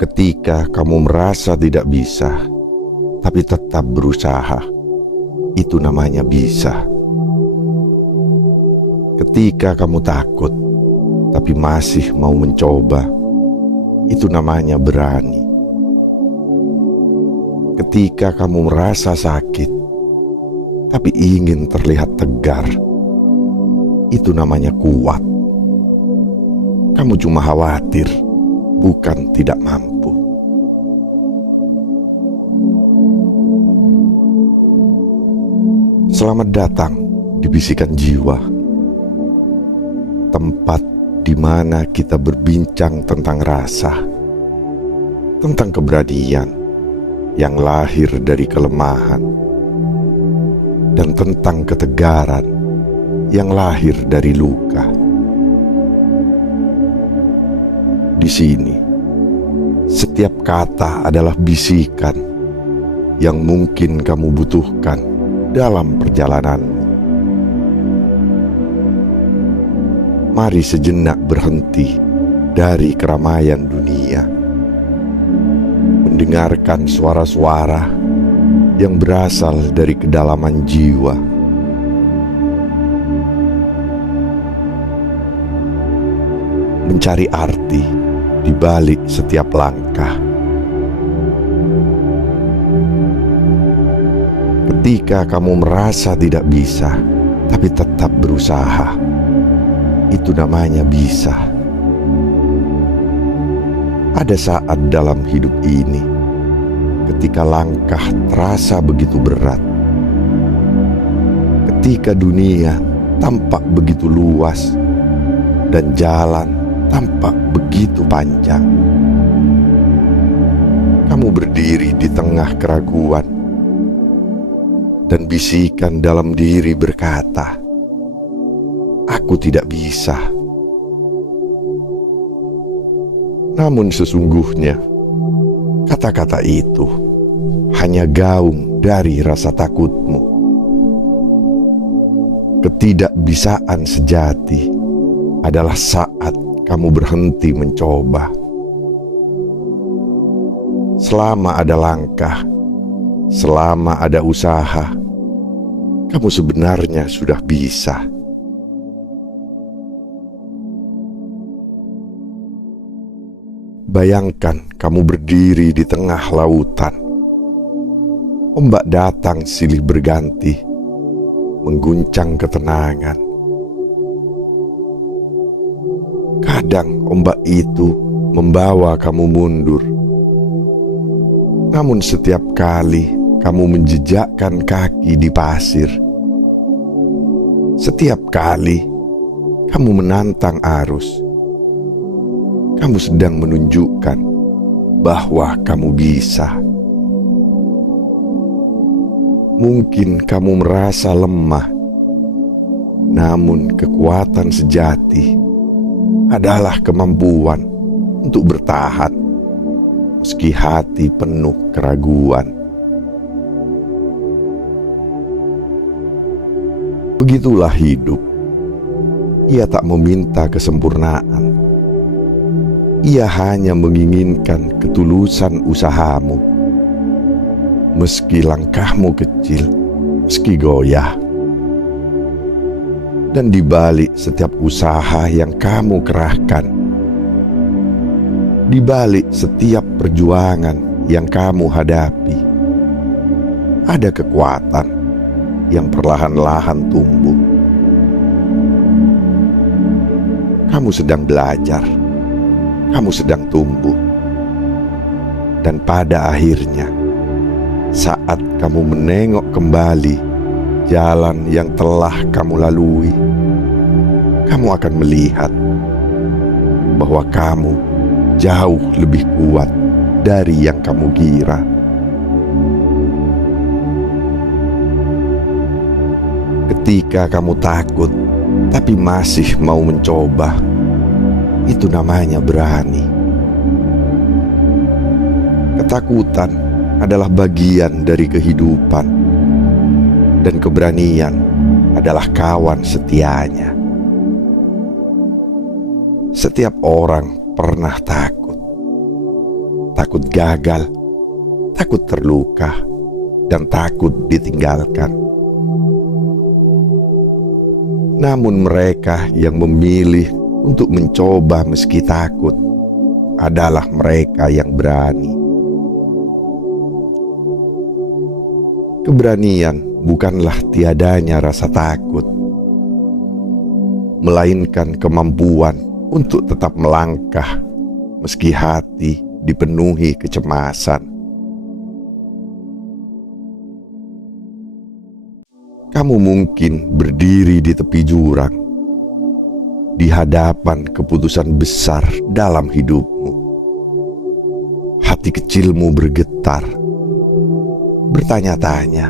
Ketika kamu merasa tidak bisa, tapi tetap berusaha, itu namanya bisa. Ketika kamu takut, tapi masih mau mencoba, itu namanya berani. Ketika kamu merasa sakit, tapi ingin terlihat tegar, itu namanya kuat. Kamu cuma khawatir, bukan tidak mampu. Selamat datang di Bisikan Jiwa, tempat di mana kita berbincang tentang rasa, tentang keberanian yang lahir dari kelemahan, dan tentang ketegaran yang lahir dari luka. Di sini, setiap kata adalah bisikan yang mungkin kamu butuhkan dalam perjalananmu. Mari sejenak berhenti dari keramaian dunia, mendengarkan suara-suara yang berasal dari kedalaman jiwa. Mencari arti di balik setiap langkah. Ketika kamu merasa tidak bisa, tapi tetap berusaha, itu namanya bisa. Ada saat dalam hidup ini, ketika langkah terasa begitu berat, ketika dunia tampak begitu luas, dan jalan tampak begitu panjang. Kamu berdiri di tengah keraguan, dan bisikan dalam diri berkata, "Aku tidak bisa." Namun sesungguhnya, kata-kata itu hanya gaung dari rasa takutmu. Ketidakbisaan sejati adalah saat kamu berhenti mencoba. Selama ada langkah, selama ada usaha, kamu sebenarnya sudah bisa. Bayangkan kamu berdiri di tengah lautan. Ombak datang silih berganti, mengguncang ketenangan. Kadang ombak itu membawa kamu mundur. Namun setiap kali kamu menjejakkan kaki di pasir, setiap kali kamu menantang arus, kamu sedang menunjukkan bahwa kamu bisa. Mungkin kamu merasa lemah, namun kekuatan sejati adalah kemampuan untuk bertahan meski hati penuh keraguan. Begitulah hidup. Ia tak meminta kesempurnaan. Ia hanya menginginkan ketulusan usahamu. Meski langkahmu kecil, meski goyah. Dan di balik setiap usaha yang kamu kerahkan, di balik setiap perjuangan yang kamu hadapi, ada kekuatan yang perlahan-lahan tumbuh. Kamu sedang belajar, kamu sedang tumbuh, dan pada akhirnya, saat kamu menengok kembali jalan yang telah kamu lalui, kamu akan melihat bahwa kamu jauh lebih kuat dari yang kamu kira. Ketika kamu takut tapi masih mau mencoba, itu namanya berani. Ketakutan adalah bagian dari kehidupan, dan keberanian adalah kawan setianya. Setiap orang pernah takut, takut gagal, takut terluka, dan takut ditinggalkan. Namun mereka yang memilih untuk mencoba meski takut adalah mereka yang berani. Keberanian bukanlah tiadanya rasa takut, melainkan kemampuan untuk tetap melangkah meski hati dipenuhi kecemasan. Kamu mungkin berdiri di tepi jurang, di hadapan keputusan besar dalam hidupmu. Hati kecilmu bergetar, bertanya-tanya,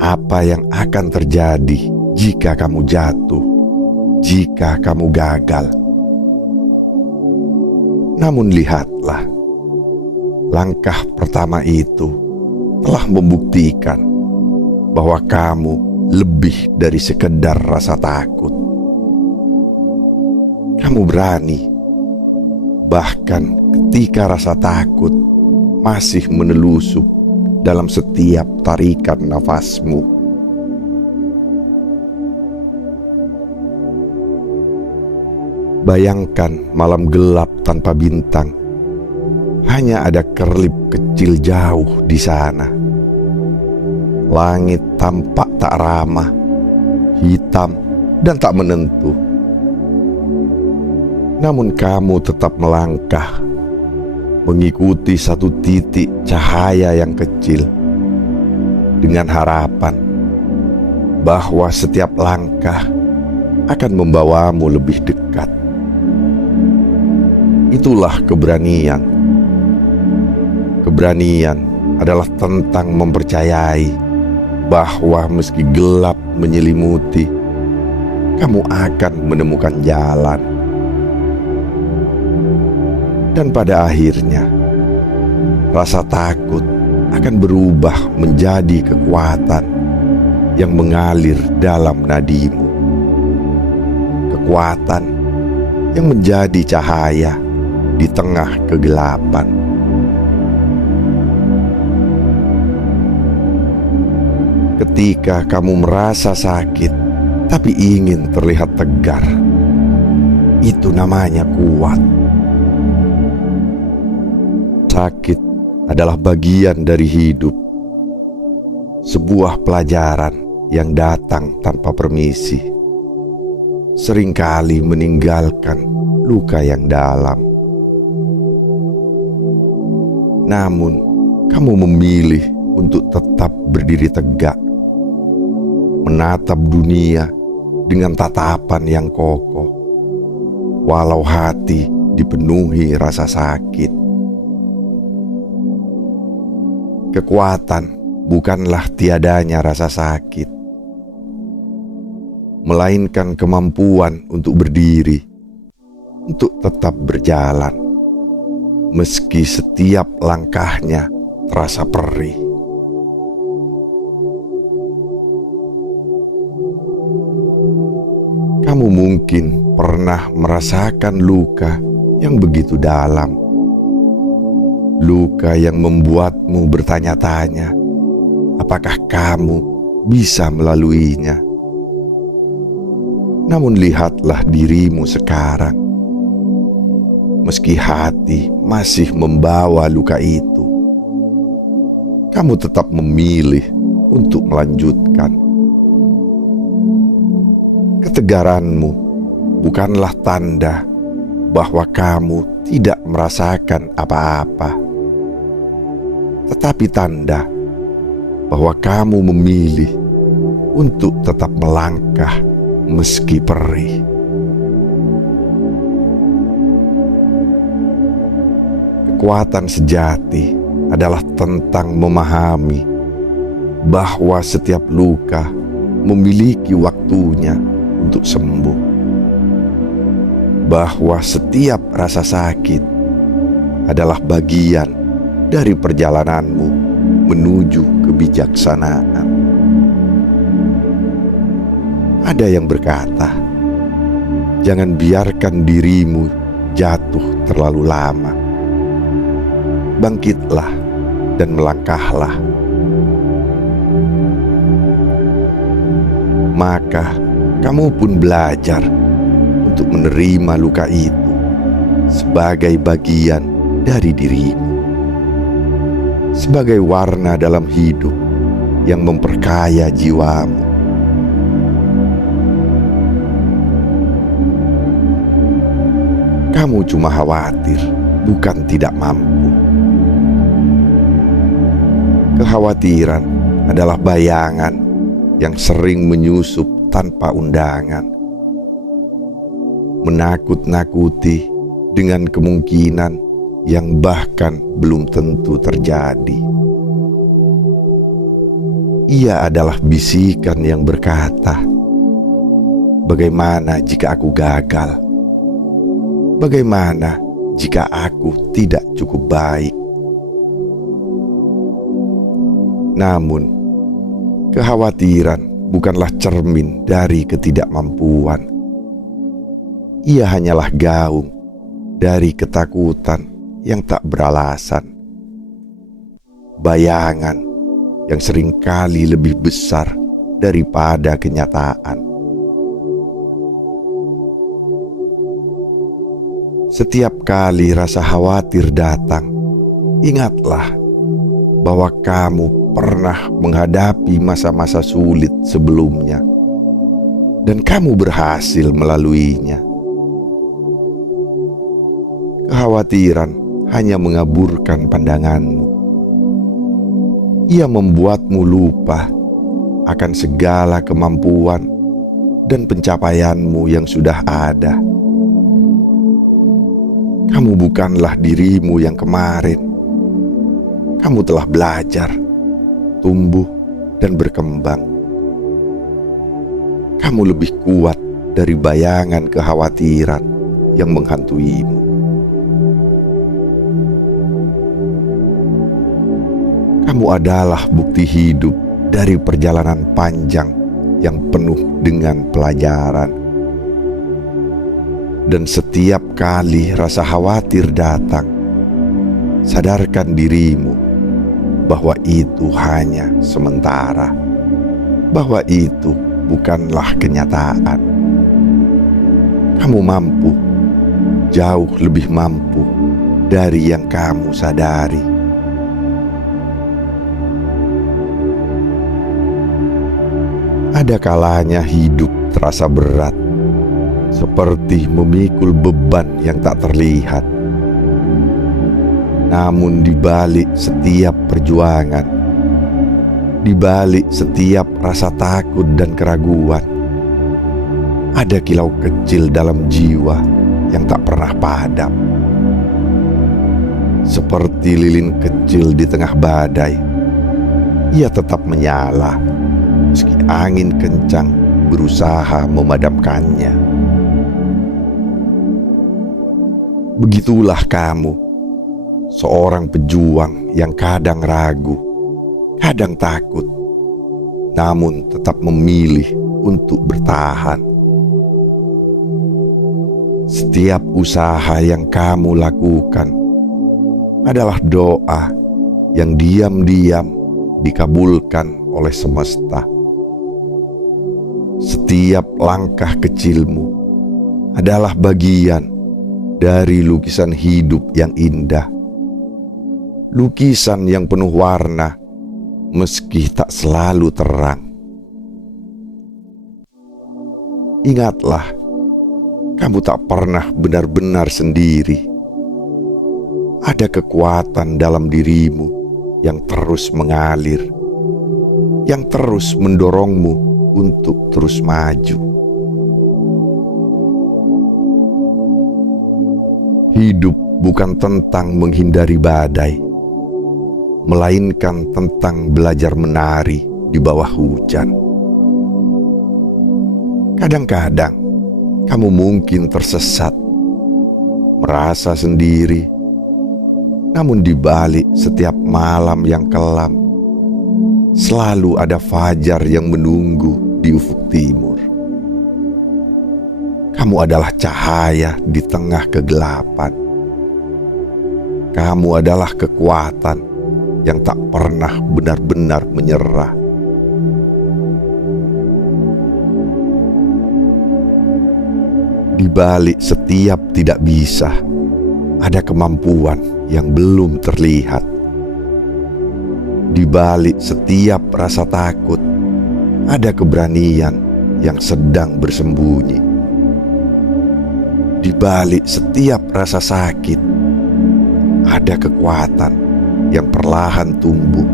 apa yang akan terjadi jika kamu jatuh, jika kamu gagal? Namun lihatlah, langkah pertama itu telah membuktikan bahwa kamu lebih dari sekedar rasa takut. Kamu berani, bahkan ketika rasa takut masih menelusup dalam setiap tarikan nafasmu. Bayangkan malam gelap tanpa bintang, hanya ada kerlip kecil jauh di sana. Langit tampak tak ramah, hitam dan tak menentu. Namun kamu tetap melangkah, mengikuti satu titik cahaya yang kecil, dengan harapan bahwa setiap langkah akan membawamu lebih dekat. Itulah keberanian. Keberanian adalah tentang mempercayai bahwa meski gelap menyelimuti, kamu akan menemukan jalan. Dan pada akhirnya, rasa takut akan berubah menjadi kekuatan yang mengalir dalam nadimu. Kekuatan yang menjadi cahaya di tengah kegelapan. Ketika kamu merasa sakit, tapi ingin terlihat tegar, itu namanya kuat. Sakit adalah bagian dari hidup, sebuah pelajaran yang datang tanpa permisi, seringkali meninggalkan luka yang dalam. Namun, kamu memilih untuk tetap berdiri tegak, menatap dunia dengan tatapan yang kokoh, walau hati dipenuhi rasa sakit. Kekuatan bukanlah tiadanya rasa sakit, melainkan kemampuan untuk berdiri, untuk tetap berjalan, meski setiap langkahnya terasa perih. Kamu mungkin pernah merasakan luka yang begitu dalam, luka yang membuatmu bertanya-tanya, apakah kamu bisa melaluinya? Namun lihatlah dirimu sekarang. Meski hati masih membawa luka itu, kamu tetap memilih untuk melanjutkan. Ketegaranmu bukanlah tanda bahwa kamu tidak merasakan apa-apa, tetapi tanda bahwa kamu memilih untuk tetap melangkah meski perih. Kekuatan sejati adalah tentang memahami bahwa setiap luka memiliki waktunya untuk sembuh, bahwa setiap rasa sakit adalah bagian dari perjalananmu menuju kebijaksanaan. Ada yang berkata, jangan biarkan dirimu jatuh terlalu lama. bangkitlah dan melangkahlah. Maka kamu pun belajar untuk menerima luka itu sebagai bagian dari dirimu, sebagai warna dalam hidup yang memperkaya jiwamu. Kamu cuma khawatir, bukan tidak mampu. Kekhawatiran adalah bayangan yang sering menyusup tanpa undangan, menakut-nakuti dengan kemungkinan yang bahkan belum tentu terjadi. Ia adalah bisikan yang berkata, "Bagaimana jika aku gagal? Bagaimana jika aku tidak cukup baik?" Namun, kekhawatiran bukanlah cermin dari ketidakmampuan. Ia hanyalah gaung dari ketakutan yang tak beralasan. Bayangan yang seringkali lebih besar daripada kenyataan. Setiap kali rasa khawatir datang, ingatlah bahwa kamu pernah menghadapi masa-masa sulit sebelumnya, dan kamu berhasil melaluinya. Kekhawatiran hanya mengaburkan pandanganmu. Ia membuatmu lupa akan segala kemampuan dan pencapaianmu yang sudah ada. Kamu bukanlah dirimu yang kemarin. Kamu telah belajar, tumbuh, dan berkembang. Kamu lebih kuat dari bayangan kekhawatiran yang menghantuimu. Kamu adalah bukti hidup dari perjalanan panjang yang penuh dengan pelajaran. Dan setiap kali rasa khawatir datang, sadarkan dirimu bahwa itu hanya sementara, bahwa itu bukanlah kenyataan. Kamu mampu, jauh lebih mampu dari yang kamu sadari. Ada kalanya hidup terasa berat, seperti memikul beban yang tak terlihat. Namun di balik setiap perjuangan, di balik setiap rasa takut dan keraguan, ada kilau kecil dalam jiwa yang tak pernah padam. Seperti lilin kecil di tengah badai, ia tetap menyala meski angin kencang berusaha memadamkannya. Begitulah kamu, seorang pejuang yang kadang ragu, kadang takut, namun tetap memilih untuk bertahan. Setiap usaha yang kamu lakukan adalah doa yang diam-diam dikabulkan oleh semesta. Setiap langkah kecilmu adalah bagian dari lukisan hidup yang indah, lukisan yang penuh warna meski tak selalu terang. Ingatlah, kamu tak pernah benar-benar sendiri. Ada kekuatan dalam dirimu yang terus mengalir, yang terus mendorongmu untuk terus maju. Hidup bukan tentang menghindari badai, melainkan tentang belajar menari di bawah hujan. Kadang-kadang kamu mungkin tersesat, merasa sendiri, namun di balik setiap malam yang kelam, selalu ada fajar yang menunggu di ufuk timur. Kamu adalah cahaya di tengah kegelapan. kamu adalah kekuatan yang tak pernah benar-benar menyerah. Di balik setiap tidak bisa, ada kemampuan yang belum terlihat. Di balik setiap rasa takut, ada keberanian yang sedang bersembunyi. Di balik setiap rasa sakit, ada kekuatan yang perlahan tumbuh.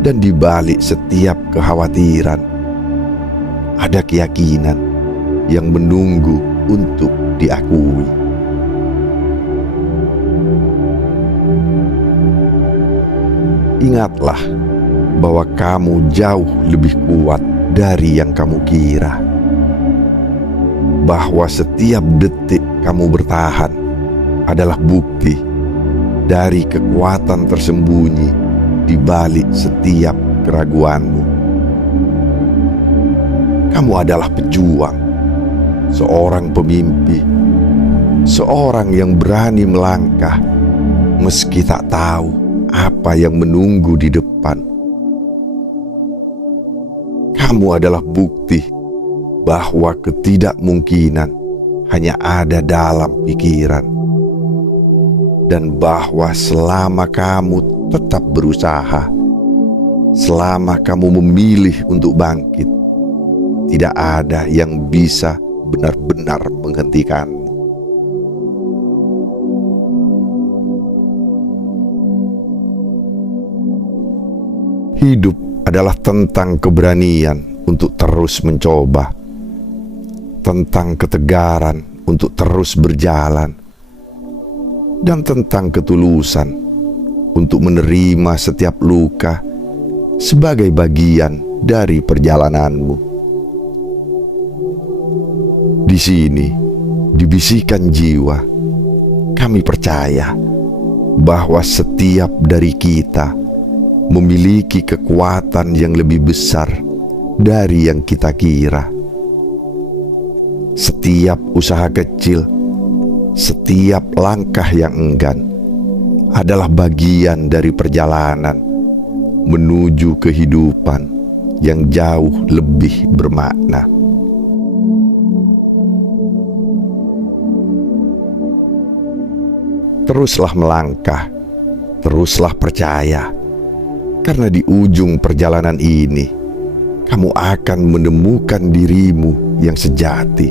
Dan di balik setiap kekhawatiran, ada keyakinan yang menunggu untuk diakui. Ingatlah bahwa kamu jauh lebih kuat dari yang kamu kira. Bahwa setiap detik kamu bertahan adalah bukti dari kekuatan tersembunyi di balik setiap keraguanmu. Kamu adalah pejuang, seorang pemimpi, seorang yang berani melangkah meski tak tahu apa yang menunggu di depan. Kamu adalah bukti bahwa ketidakmungkinan hanya ada dalam pikiran, dan bahwa selama kamu tetap berusaha, selama kamu memilih untuk bangkit, tidak ada yang bisa benar-benar menghentikanmu. Hidup adalah tentang keberanian untuk terus mencoba, tentang ketegaran untuk terus berjalan, dan tentang ketulusan untuk menerima setiap luka sebagai bagian dari perjalananmu. Di sini, di bisikan jiwa, kami percaya bahwa setiap dari kita memiliki kekuatan yang lebih besar dari yang kita kira. Setiap usaha kecil, setiap langkah yang enggan adalah bagian dari perjalanan menuju kehidupan yang jauh lebih bermakna. Teruslah melangkah, teruslah percaya, karena di ujung perjalanan ini, kamu akan menemukan dirimu yang sejati.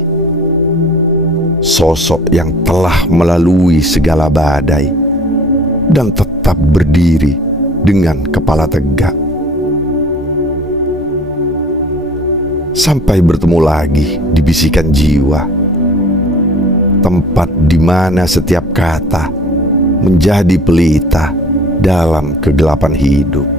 Sosok yang telah melalui segala badai dan tetap berdiri dengan kepala tegak. Sampai bertemu lagi di bisikan jiwa, tempat di mana setiap kata menjadi pelita dalam kegelapan hidup.